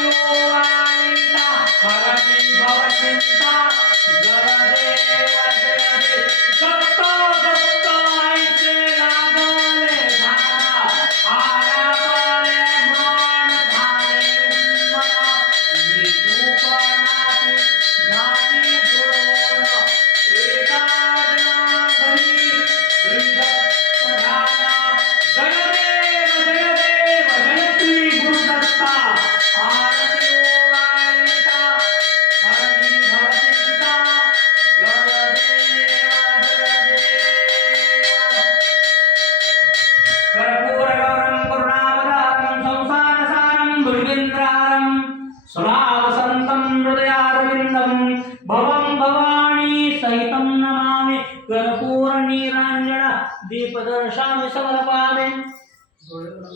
終わりだ。花火回しにさ。மிருகின்றாரம் சுலாவசந்தம் ஹிருதயாரவிந்தம் பவம் பவானி சைதம் நமாமி கரபூரணீராஞ்சன தீபதர்ஷாமி சவலபாமி